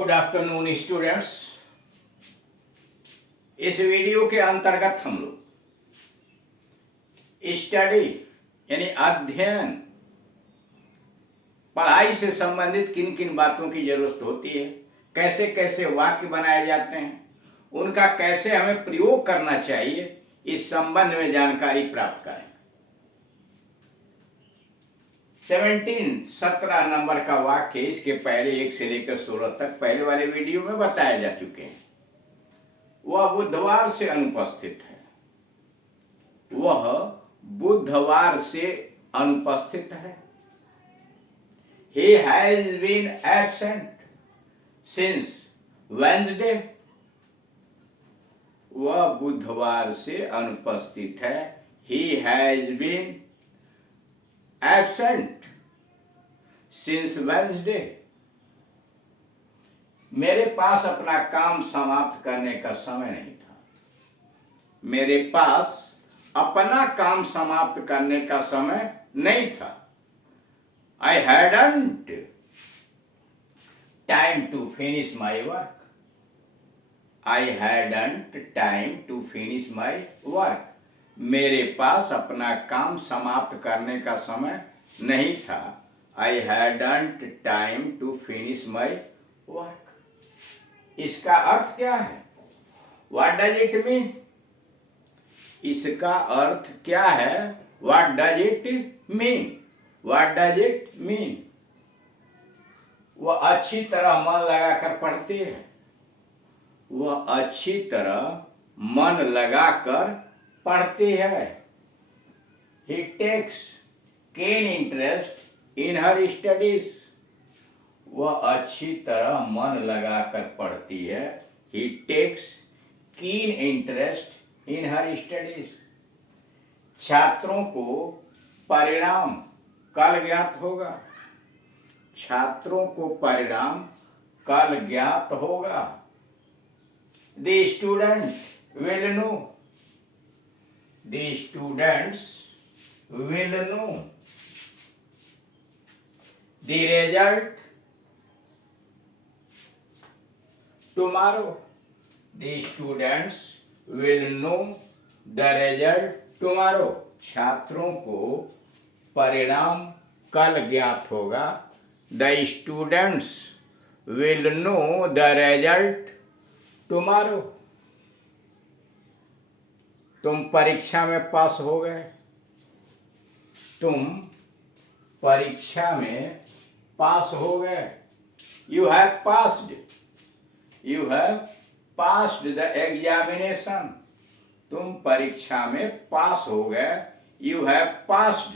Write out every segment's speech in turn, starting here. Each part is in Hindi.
Good afternoon students. इस वीडियो के अंतर्गत हम लोग स्टडी यानी अध्ययन, पढ़ाई से संबंधित किन किन बातों की जरूरत होती है, कैसे कैसे वाक्य बनाए जाते हैं, उनका कैसे हमें प्रयोग करना चाहिए, इस संबंध में जानकारी प्राप्त करें। 17 नंबर का वाक्य इसके पहले 1 से लेकर 16 तक पहले वाले वीडियो में बताए जा चुके हैं। वह बुधवार से अनुपस्थित है। वह बुधवार से अनुपस्थित है। He has been absent since Wednesday. वह बुधवार से अनुपस्थित है। He has been absent since Wednesday. मेरे पास अपना काम समाप्त करने का समय नहीं था। मेरे पास अपना काम समाप्त करने का समय नहीं था। I hadn't time to finish my work. I hadn't time to finish my work. मेरे पास अपना काम समाप्त करने का समय नहीं था। I hadn't time to finish my work. इसका अर्थ क्या है? What does it mean? इसका अर्थ क्या है? What does it mean? What does it mean? वह अच्छी तरह मन लगाकर पढ़ती है। वह अच्छी तरह मन लगाकर पढ़ती है। He takes keen interest in her studies. वह अच्छी तरह मन लगाकर पढ़ती है। He takes keen interest in her studies. छात्रों को परिणाम कल ज्ञात होगा। छात्रों को परिणाम कल ज्ञात होगा। The student will know. The students will know. The result tomorrow. The students will know the result tomorrow. छात्रों को परिणाम कल ज्ञात होगा। The students will know the result tomorrow. तुम परीक्षा में पास हो गए। तुम परीक्षा में पास हो गए। You have passed. You have passed the examination. तुम परीक्षा में पास हो गए। You have passed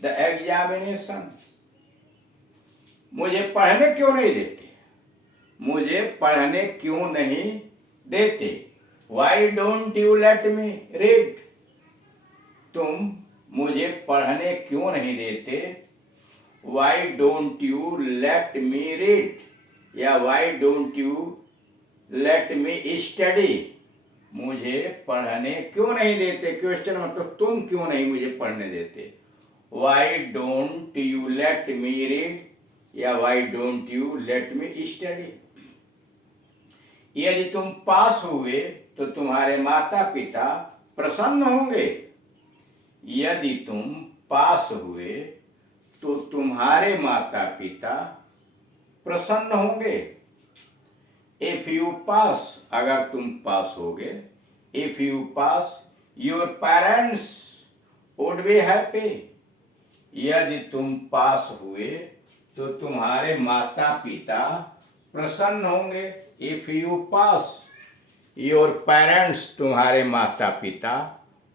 the examination. मुझे पढ़ने क्यों नहीं देते? मुझे पढ़ने क्यों नहीं देते? Why don't you let me read? तुम मुझे पढ़ने क्यों नहीं देते? Why don't you let me read? या why don't you let me study? मुझे पढ़ने क्यों नहीं देते? क्वेश्चन मतलब तुम क्यों नहीं मुझे पढ़ने देते? Why don't you let me read? या why don't you let me study? यदि तुम पास हुए तो तुम्हारे माता पिता प्रसन्न होंगे। यदि तुम पास हुए तो तुम्हारे माता पिता प्रसन्न होंगे। If you pass, अगर तुम पास होगे, if you pass, your parents would be happy. यदि तुम पास हुए तो तुम्हारे माता पिता प्रसन्न होंगे। If you pass, your parents, तुम्हारे माता पिता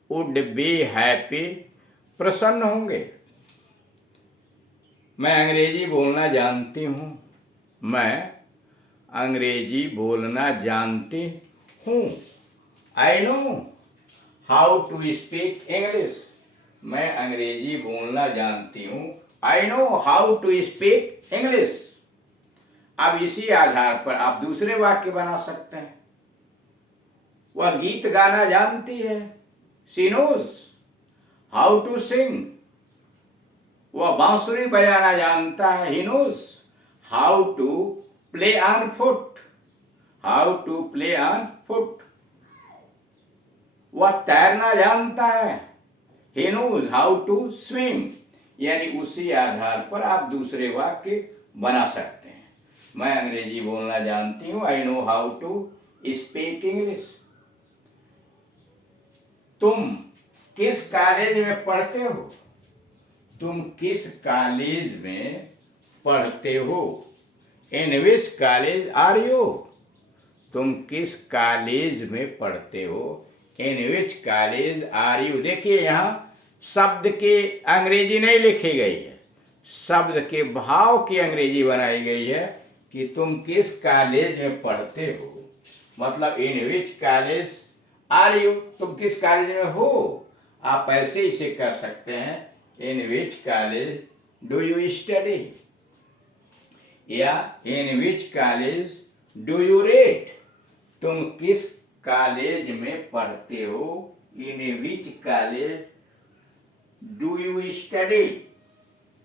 would be happy, प्रसन्न होंगे। मैं अंग्रेजी बोलना जानती हूँ। मैं अंग्रेजी बोलना जानती हूँ। I know how to speak English. मैं अंग्रेजी बोलना जानती हूँ। I know how to speak English. अब इसी आधार पर आप दूसरे वाक्य बना सकते हैं। वह गीत गाना जानती है। She knows how to sing. वह बांसुरी बजाना जानता है। He knows how to play on foot, how to play on foot. वह तैरना जानता है, he knows how to swim। यानी उसी आधार पर आप दूसरे वाक्य बना सकते हैं। मैं अंग्रेजी बोलना जानती हूँ, I know how to speak English. तुम किस कॉलेज में पढ़ते हो, तुम किस कॉलेज में पढ़ते हो, इन विच कॉलेज आर यू। तुम किस कॉलेज में पढ़ते हो, इन विच कॉलेज आर यू। देखिए यहाँ शब्द के अंग्रेजी नहीं लिखी गई है, शब्द के भाव की अंग्रेजी बनाई गई है कि तुम किस कॉलेज में पढ़ते हो, मतलब इन विच कॉलेज आर यू, तुम किस कॉलेज में हो। आप ऐसे इसे कर सकते हैं, इन which college do you study, या इन which college do you read. तुम किस कॉलेज में पढ़ते हो, इन which college do you study,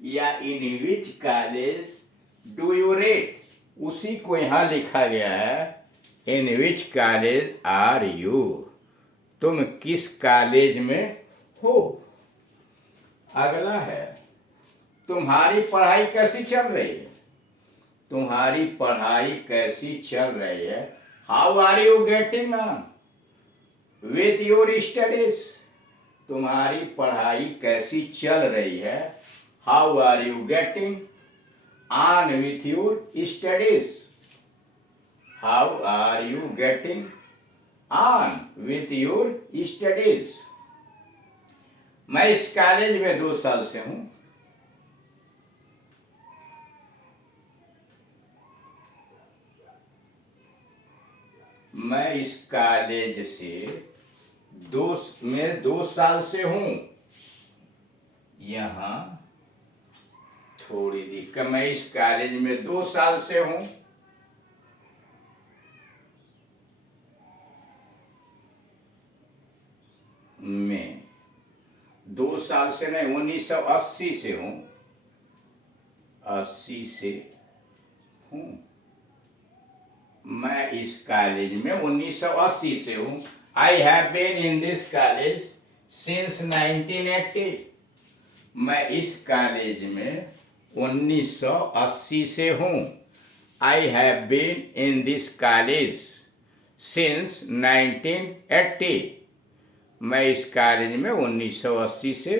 या इन which college do you read. उसी को यहां लिखा गया है, इन विच कॉलेज आर यू, तुम किस कॉलेज में हो। अगला है, तुम्हारी पढ़ाई कैसी चल रही है, तुम्हारी पढ़ाई कैसी चल रही है, how are you getting on with your studies. तुम्हारी पढ़ाई कैसी चल रही है, how are you getting on with your studies, how are you getting on with your studies. मैं इस कॉलेज में 2 साल से हूं, मैं इस कॉलेज से 2 साल से हूं। यहां थोड़ी दिक्कत, मैं इस कॉलेज में 2 साल से हूं। मैं 2 साल से नहीं, 1980 से हूं, 80 से हूं। मैं इस कॉलेज में 1980 से हूं। I have been in this college since 1980। मैं इस कॉलेज में 1980 से हूं। I have been in this college since 1980। मैं इस कॉलेज में 1980 से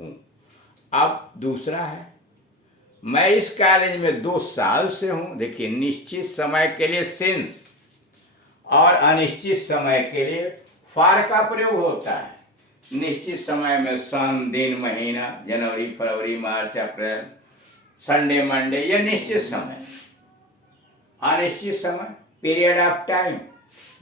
हूं। अब दूसरा है, मैं इस कॉलेज में 2 साल से हूं। देखिए, निश्चित समय के लिए सिंस और अनिश्चित समय के लिए फॉर का प्रयोग होता है। निश्चित समय में सन, दिन, महीना, जनवरी, फरवरी, मार्च, अप्रैल, संडे, मंडे, यह निश्चित समय। अनिश्चित समय पीरियड ऑफ टाइम,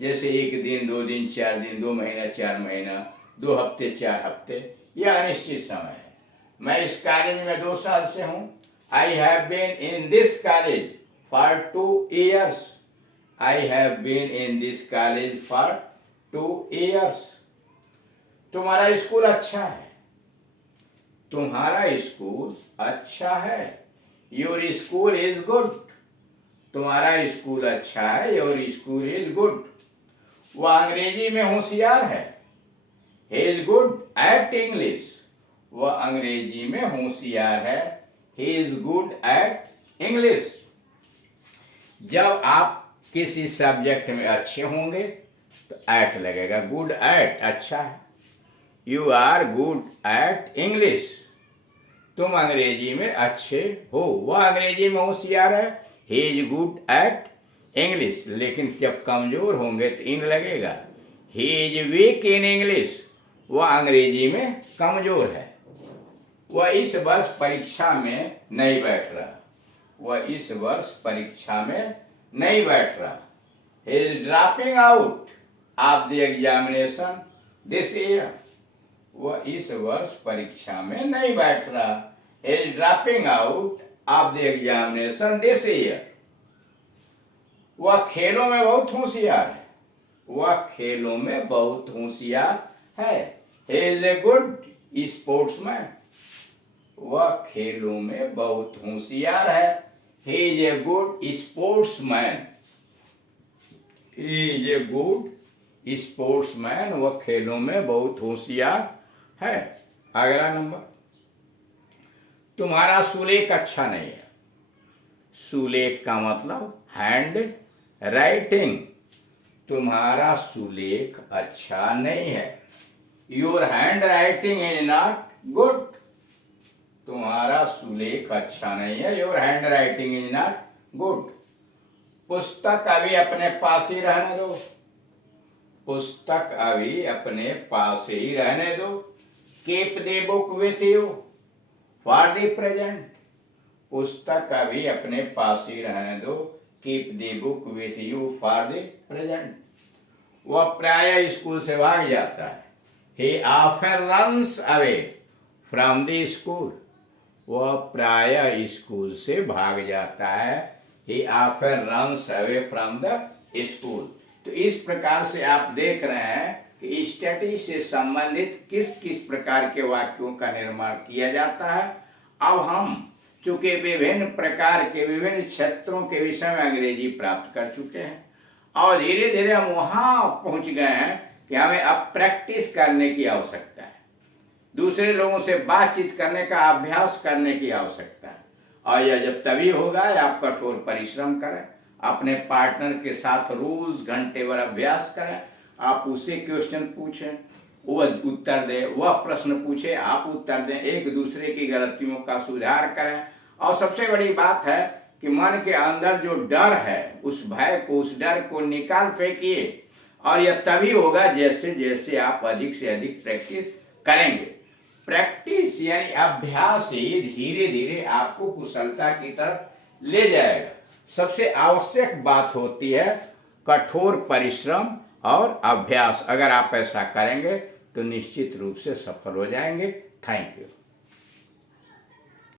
जैसे 1 दिन, 2 दिन, 4 दिन, 2 महीना, 4 महीना, 2 हफ्ते, 4 हफ्ते, यह अनिश्चित समय है। मैं इस कॉलेज में 2 साल से हूं। I have been in this college for 2 years. I have been in this college for 2 years. तुम्हारा स्कूल अच्छा है, तुम्हारा स्कूल अच्छा है। Your school is good. तुम्हारा स्कूल अच्छा है, your school is good. वह अंग्रेजी में होशियार है, he is good at English. वह अंग्रेजी में होशियार है, he is good at English. जब आप किसी सब्जेक्ट में अच्छे होंगे तो at लगेगा, good at अच्छा है। You are good at English. तुम अंग्रेजी में अच्छे हो, वह अंग्रेजी में होशियार है, he is good at English. लेकिन जब कमजोर होंगे तो इन लगेगा, he is weak in English. वह अंग्रेजी में कमजोर है, वह इस वर्ष परीक्षा में नहीं बैठ रहा, वह इस वर्ष परीक्षा में नहीं बैठ रहा। He is dropping out of the examination this year. वह इस वर्ष परीक्षा में नहीं बैठ रहा। He is dropping out of the examination this year. वह खेलों में बहुत होशियार है, वह खेलों में बहुत होशियार है। He is a good sportsman. वह खेलों में बहुत होशियार है, he is a good sportsman, he is a good sportsman, वह खेलों में बहुत होशियार है। अगला नंबर, तुम्हारा सुलेख अच्छा नहीं है। सुलेख का मतलब हैंड राइटिंग, तुम्हारा सुलेख अच्छा नहीं है। Your hand writing is not good, तुम्हारा सुलेख अच्छा नहीं है। Your hand writing is not good. पुस्तक अभी अपने पास ही रहने दो, पुस्तक अभी अपने पास ही रहने दो। Keep the book with you for the present, पुस्तक अभी अपने पास ही रहने दो। Keep the book with you for the present. वह प्राय स्कूल से भाग जाता है। ही often runs away from the school, वह प्राय स्कूल से भाग जाता है। ही often runs away from the school. तो इस प्रकार से आप देख रहे हैं कि स्टडी से संबंधित किस किस प्रकार के वाक्यों का निर्माण किया जाता है। अब हम चूंकि विभिन्न प्रकार के विभिन्न क्षेत्रों के विषय में अंग्रेजी प्राप्त कर चुके हैं और धीरे धीरे हम वहां पहुंच गए हैं कि हमें अब प्रैक्टिस करने की आवश्यकता है, दूसरे लोगों से बातचीत करने का अभ्यास करने की आवश्यकता है। और यह जब तभी होगा आप कठोर परिश्रम करें, अपने पार्टनर के साथ रोज घंटे भर अभ्यास करें। आप उससे क्वेश्चन पूछें, वह उत्तर दे, वह प्रश्न पूछे, आप उत्तर दें, एक दूसरे की गलतियों का सुधार करें। और सबसे बड़ी बात है कि मन के अंदर जो डर है, उस भय को, उस डर को निकाल फेंकिए। और यह तभी होगा जैसे जैसे आप अधिक से अधिक प्रैक्टिस करेंगे। प्रैक्टिस यानी अभ्यास ही धीरे धीरे आपको कुशलता की तरफ ले जाएगा। सबसे आवश्यक बात होती है कठोर परिश्रम और अभ्यास। अगर आप ऐसा करेंगे तो निश्चित रूप से सफल हो जाएंगे। Thank you.